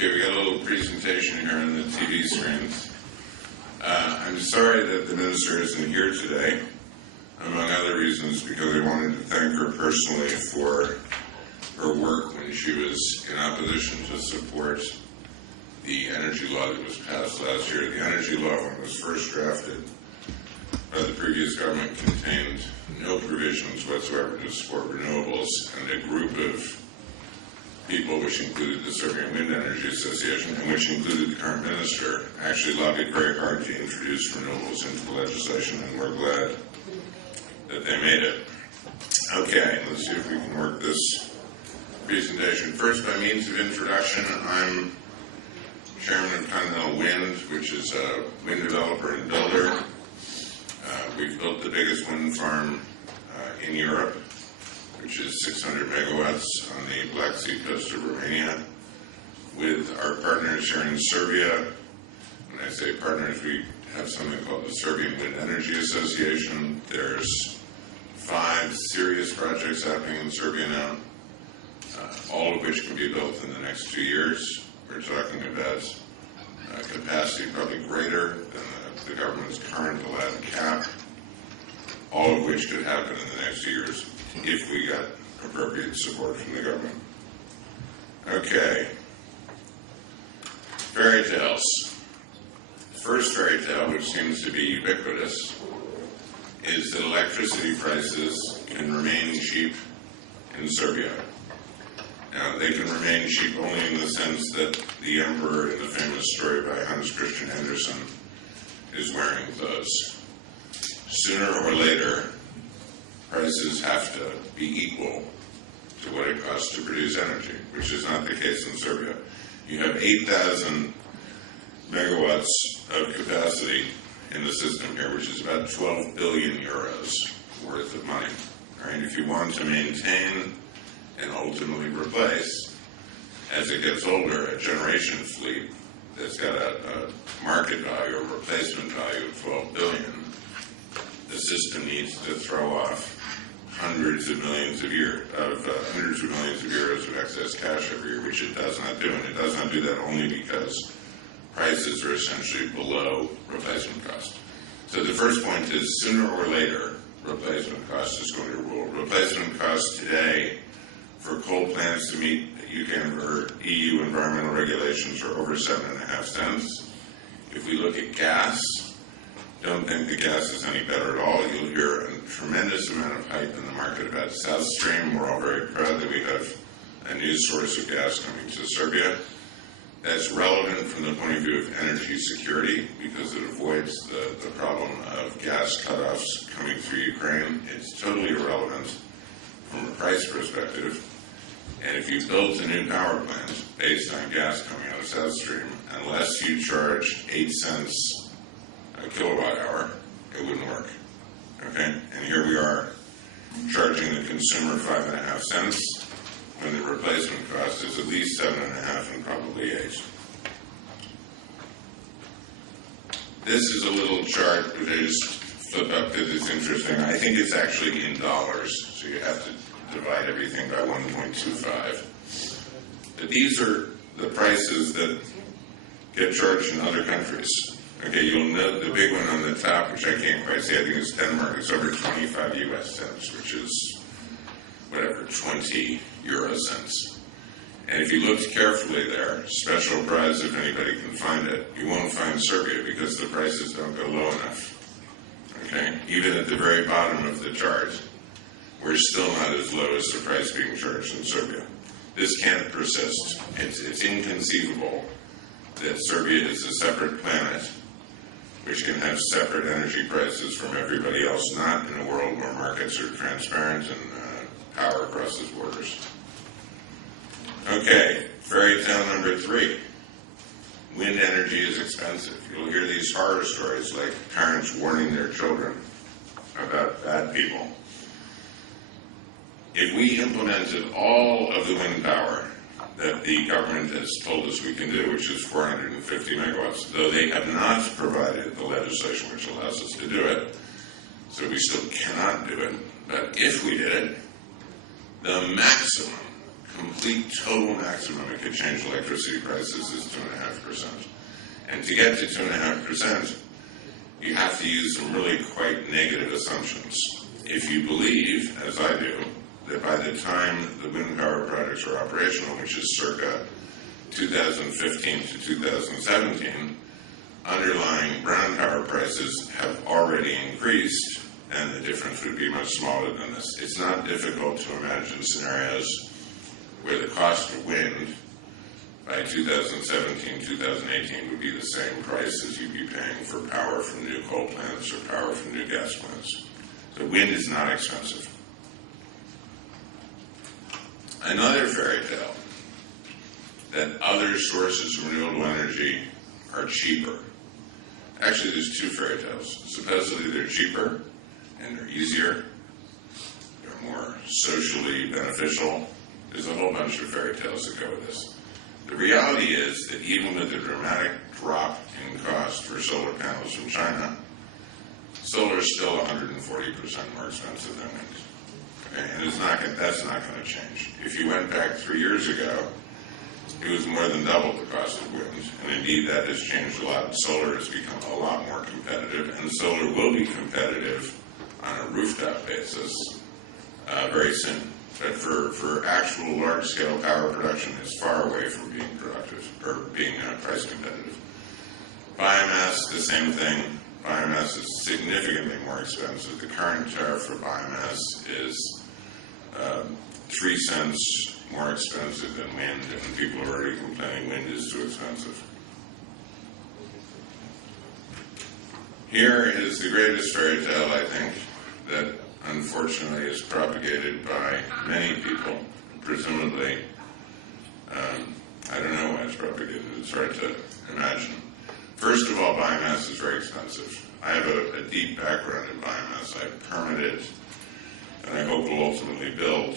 Okay, we got a little presentation here on the TV screens. I'm sorry that the minister isn't here today, among other reasons, because I wanted to thank her personally for her work when she was in opposition to support the energy law that was passed last year. The energy law, when it was first drafted by the previous government, contained no provisions whatsoever to support renewables, and a group of people, which included the Serbian Wind Energy Association, and which included the current minister, actually lobbied very hard to introduce renewables into the legislation, and we're glad that they made it. Okay, let's see if we can work this presentation. First, by means of introduction, I'm chairman of Continental Wind, which is a wind developer and builder. We've built the biggest wind farm in Europe, which is 600 megawatts on the Black Sea coast of Romania, with our partners here in Serbia. When I say partners, we have something called the Serbian Wind Energy Association. There's 5 serious projects happening in Serbia now, all of which can be built in the next 2 years. We're talking about capacity probably greater than the government's current allowed cap, all of which could happen in the next 2 years if we got appropriate support from the government. Okay. Fairy tales. First fairy tale, which seems to be ubiquitous, is that electricity prices can remain cheap in Serbia. Now, they can remain cheap only in the sense that the emperor in the famous story by Hans Christian Andersen is wearing clothes. Sooner or later, prices have to be equal to what it costs to produce energy, which is not the case in Serbia. You have 8,000 megawatts of capacity in the system here, which is about 12 billion euros worth of money. Right? If you want to maintain and ultimately replace, as it gets older, a generation fleet that's got a market value or replacement value of 12 billion, the system needs to throw off hundreds of millions of euros of excess cash every year, which it does not do, and it does not do that only because prices are essentially below replacement cost. So the first point is, sooner or later, replacement cost is going to rule. Replacement cost today for coal plants to meet UK or EU environmental regulations are over 7.5 cents. If we look at gas, don't think the gas is any better at all. You'll hear a tremendous amount of hype in the market about South Stream. We're all very proud that we have a new source of gas coming to Serbia. That's relevant from the point of view of energy security because it avoids the problem of gas cutoffs coming through Ukraine. It's totally irrelevant from a price perspective. And if you built a new power plant based on gas coming out of South Stream, unless you charge 8 cents a kilowatt hour, it wouldn't work. Okay? And here we are charging the consumer 5.5 cents when the replacement cost is at least 7.5 and probably 8. This is a little chart which I just flip up because it's interesting. I think it's actually in dollars, so you have to divide everything by 1.25. But these are the prices that get charged in other countries. Okay, you'll note the big one on the top, which I can't quite see, I think it's Denmark. It's over 25 US cents, which is, 20 euro cents. And if you looked carefully there, special prize if anybody can find it, you won't find Serbia because the prices don't go low enough. Okay, even at the very bottom of the chart, we're still not as low as the price being charged in Serbia. This can't persist. It's inconceivable that Serbia is a separate planet which can have separate energy prices from everybody else, not in a world where markets are transparent and power crosses borders. Okay, fairy tale number 3. Wind energy is expensive. You'll hear these horror stories like parents warning their children about bad people. If we implemented all of the wind power that the government has told us we can do, which is 450 megawatts, though they have not provided the legislation which allows us to do it, so we still cannot do it, but if we did it, the maximum complete total maximum it could change electricity prices is 2.5%. And to get to 2.5%, you have to use some really quite negative assumptions. If you believe, as I do, that by the time the wind power projects are operational, which is circa 2015 to 2017, underlying brown power prices have already increased, and the difference would be much smaller than this. It's not difficult to imagine scenarios where the cost of wind by 2017, 2018 would be the same price as you'd be paying for power from new coal plants or power from new gas plants. So wind is not expensive. Another fairy tale, that other sources of renewable energy are cheaper. Actually, there's two fairy tales. Supposedly they're cheaper and they're easier, they're more socially beneficial. There's a whole bunch of fairy tales that go with this. The reality is that even with the dramatic drop in cost for solar panels from China, solar is still 140% more expensive than wind. Okay? And that's not going to change. If you went back 3 years ago, it was more than double the cost of wind, and indeed that has changed a lot. Solar has become a lot more competitive, and solar will be competitive on a rooftop basis very soon. But for actual large-scale power production, it's far away from being productive or being price competitive. Biomass, the same thing. Biomass is significantly more expensive. The current tariff for biomass is 3 cents more expensive than wind, and people are already complaining wind is too expensive. Here is the greatest fairy tale, I think, that unfortunately is propagated by many people, presumably. I don't know why it's propagated. It's hard to imagine. First of all, biomass is very expensive. I have a deep background in biomass. I've permitted, and I hope will ultimately build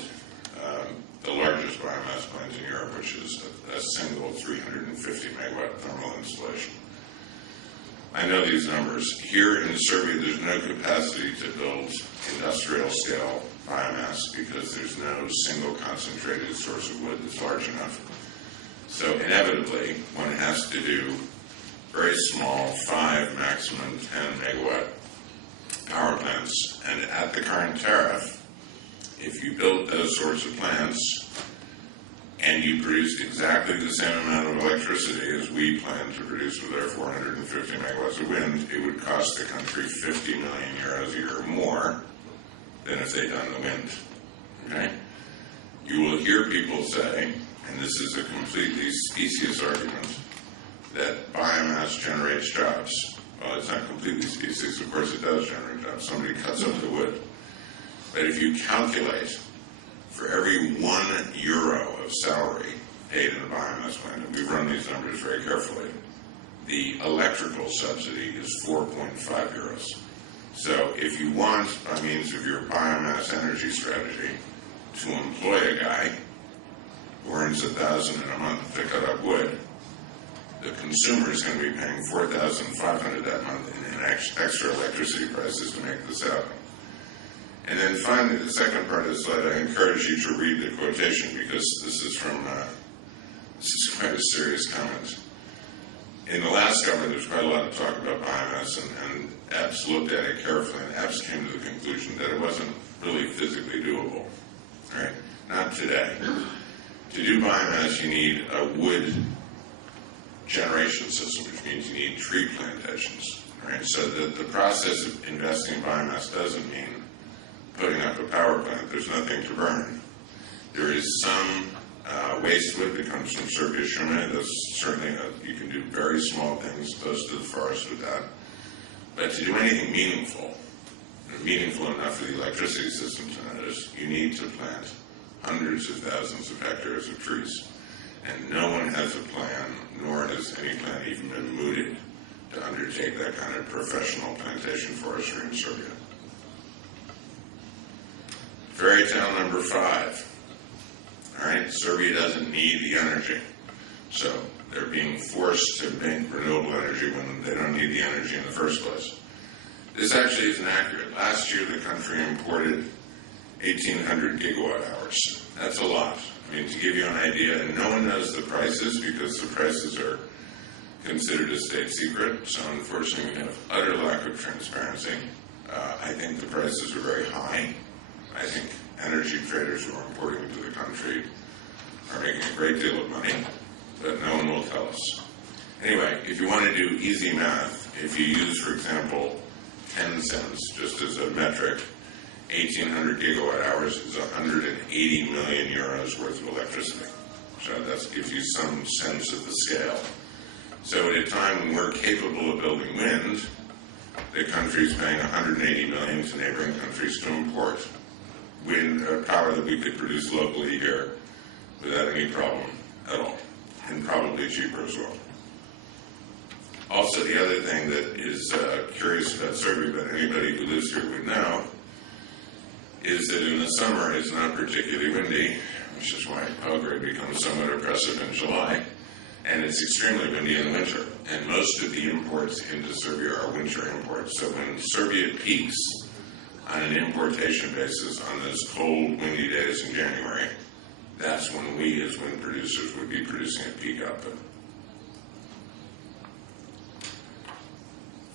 the largest biomass plant in Europe, which is a single 350 megawatt thermal installation. I know these numbers. Here in Serbia, there's no capacity to build industrial scale biomass because there's no single concentrated source of wood that's large enough. So inevitably, one has to do very small, 5, maximum 10 megawatt power plants. And at the current tariff, if you built those sorts of plants and you produced exactly the same amount of electricity as we plan to produce with our 450 megawatts of wind, it would cost the country 50 million euros a year more than if they'd done the wind. Okay? You will hear people say, and this is a completely specious argument, that biomass generates jobs. Well, it's not completely specious. Of course it does generate jobs. Somebody cuts up the wood. But if you calculate for every €1 of salary paid in a biomass plant, and we've run these numbers very carefully, the electrical subsidy is 4.5 euros. So if you want, by means of your biomass energy strategy, to employ a guy who earns $1,000 in a month to cut up wood, the consumer is going to be paying $4,500 that month in extra electricity prices to make this happen. And then finally, the second part of the slide, I encourage you to read the quotation because this is quite a serious comment. In the last government, there was quite a lot of talk about biomass, and EPS looked at it carefully, and EPS came to the conclusion that it wasn't really physically doable. Right? Not today. To do biomass, you need a wood generation system, which means you need tree plantations. Right? So the process of investing in biomass doesn't mean putting up a power plant. There's nothing to burn. There is some waste wood that comes from Serbia, Shumen. That's certainly, you can do very small things close to the forest with that. But to do anything meaningful enough for the electricity system to notice, you need to plant hundreds of thousands of hectares of trees. And no one has a plan, nor has any plan even been mooted to undertake that kind of professional plantation forestry in Serbia. Fairy tale number 5. All right, Serbia doesn't need the energy. So they're being forced to make renewable energy when they don't need the energy in the first place. This actually isn't accurate. Last year, the country imported 1,800 gigawatt hours. That's a lot. I mean, to give you an idea, and no one knows the prices because the prices are considered a state secret, so unfortunately we have utter lack of transparency. I think the prices are very high. I think energy traders who are importing into the country are making a great deal of money, but no one will tell us. Anyway, if you want to do easy math, if you use, for example, 10 cents just as a metric, 1,800 gigawatt hours is 180 million euros worth of electricity. So that gives you some sense of the scale. So at a time when we're capable of building wind, the country's paying 180 million to neighboring countries to import wind power that we could produce locally here without any problem at all, and probably cheaper as well. Also, the other thing that is curious about Serbia, but anybody who lives here would know, is that in the summer it's not particularly windy, which is why Belgrade becomes somewhat oppressive in July, and it's extremely windy in winter. And most of the imports into Serbia are winter imports. So when Serbia peaks on an importation basis on those cold, windy days in January, that's when we as wind producers would be producing at peak output.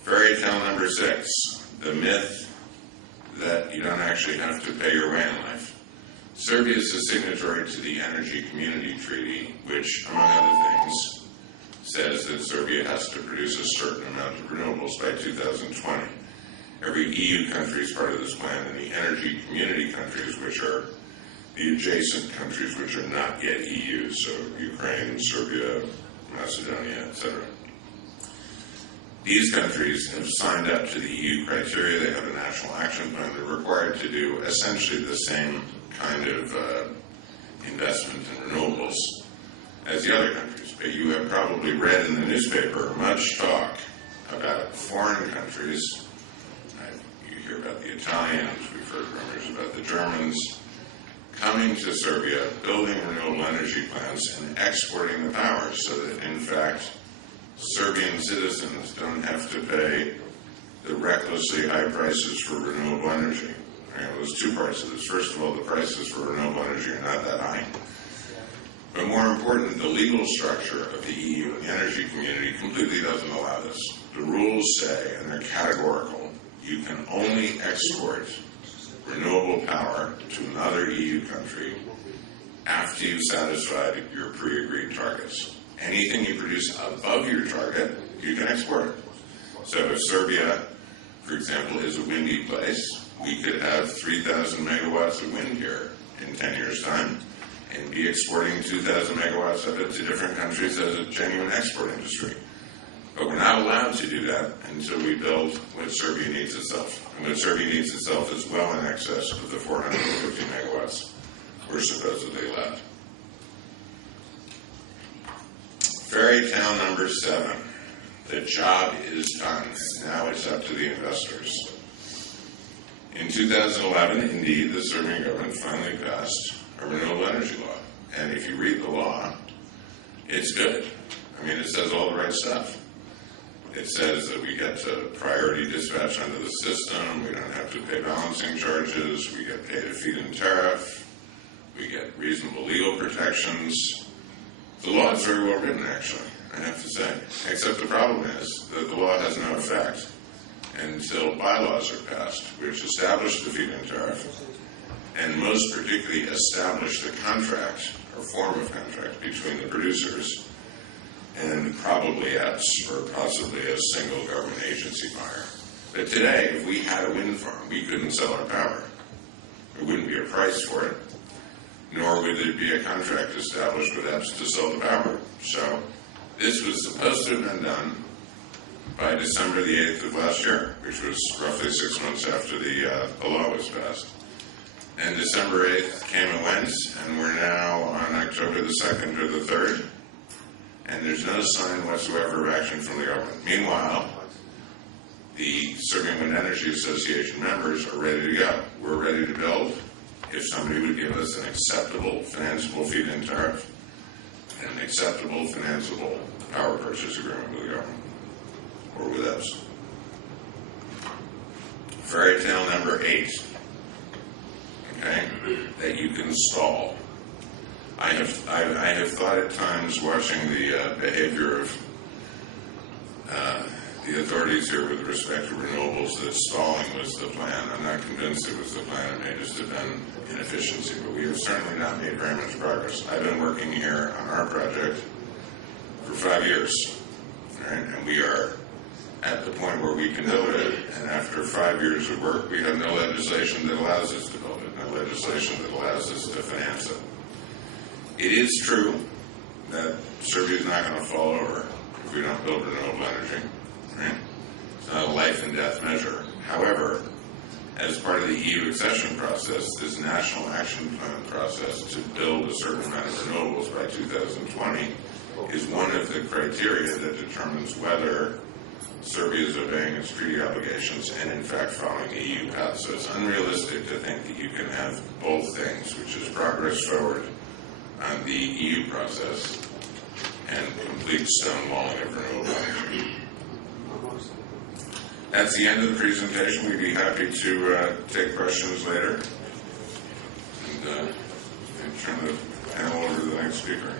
Fairy tale number 6, the myth that you don't actually have to pay your way in life. Serbia is a signatory to the Energy Community Treaty, which, among other things, says that Serbia has to produce a certain amount of renewables by 2020. Every EU country is part of this plan, and the energy community countries, which are the adjacent countries which are not yet EU, so Ukraine, Serbia, Macedonia, etc. These countries have signed up to the EU criteria. They have a national action plan. They're required to do essentially the same kind of investment in renewables as the other countries. But you have probably read in the newspaper much talk about foreign countries. You hear about the Italians, we've heard rumors about the Germans, coming to Serbia, building renewable energy plants, and exporting the power so that, in fact, Serbian citizens don't have to pay the recklessly high prices for renewable energy. There's two parts of this. First of all, the prices for renewable energy are not that high. But more important, the legal structure of the EU and the energy community completely doesn't allow this. The rules say, and they're categorical, you can only export renewable power to another EU country after you've satisfied your pre-agreed targets. Anything you produce above your target, you can export it. So if Serbia, for example, is a windy place, we could have 3,000 megawatts of wind here in 10 years' time and be exporting 2,000 megawatts of it to different countries as a genuine export industry. But we're not allowed to do that until we build what Serbia needs itself. And what Serbia needs itself is well in excess of the 450 megawatts we're supposedly allowed. Fairy tale number 7. The job is done. Now it's up to the investors. In 2011, indeed, the Serbian government finally passed a renewable energy law. And if you read the law, it's good. I mean, it says all the right stuff. It says that we get to priority dispatch under the system, we don't have to pay balancing charges, we get paid a feed-in tariff, we get reasonable legal protections. The law is very well written, actually, I have to say. Except the problem is that the law has no effect until bylaws are passed, which establish the feed-in tariff, and most particularly establish the contract, or form of contract, between the producers and probably us, or possibly a single government agency buyer. But today, if we had a wind farm, we couldn't sell our power. There wouldn't be a price for it, nor would there be a contract established with us to sell the power. So this was supposed to have been done by December the 8th of last year, which was roughly 6 months after the law was passed. And December 8th came and went, and we're now on October the 2nd or the 3rd, and there's no sign whatsoever of action from the government. Meanwhile, the Serbian Wind Energy Association members are ready to go. We're ready to build if somebody would give us an acceptable financeable feed-in tariff and an acceptable financeable power purchase agreement with the government, or with us. Fairy tale number 8. okay, that you can stall. I have thought at times, watching the behavior of the authorities here with respect to renewables, that stalling was the plan. I'm not convinced it was the plan. It may just have been inefficiency, but we have certainly not made very much progress. I've been working here on our project for 5 years, right? And we are at the point where we can build it, and after 5 years of work, we have no legislation that allows us to build it, no legislation that allows us to finance it. It is true that Serbia is not going to fall over if we don't build renewable energy, right? It's not a life and death measure. However, as part of the EU accession process, this national action plan process to build a certain amount of renewables by 2020 is one of the criteria that determines whether Serbia is obeying its treaty obligations and, in fact, following the EU path. So it's unrealistic to think that you can have both things, which is progress forward on the EU process and complete stonewalling of renewable energy. That's the end of the presentation. We'd be happy to take questions later. And turn the panel over to the next speaker.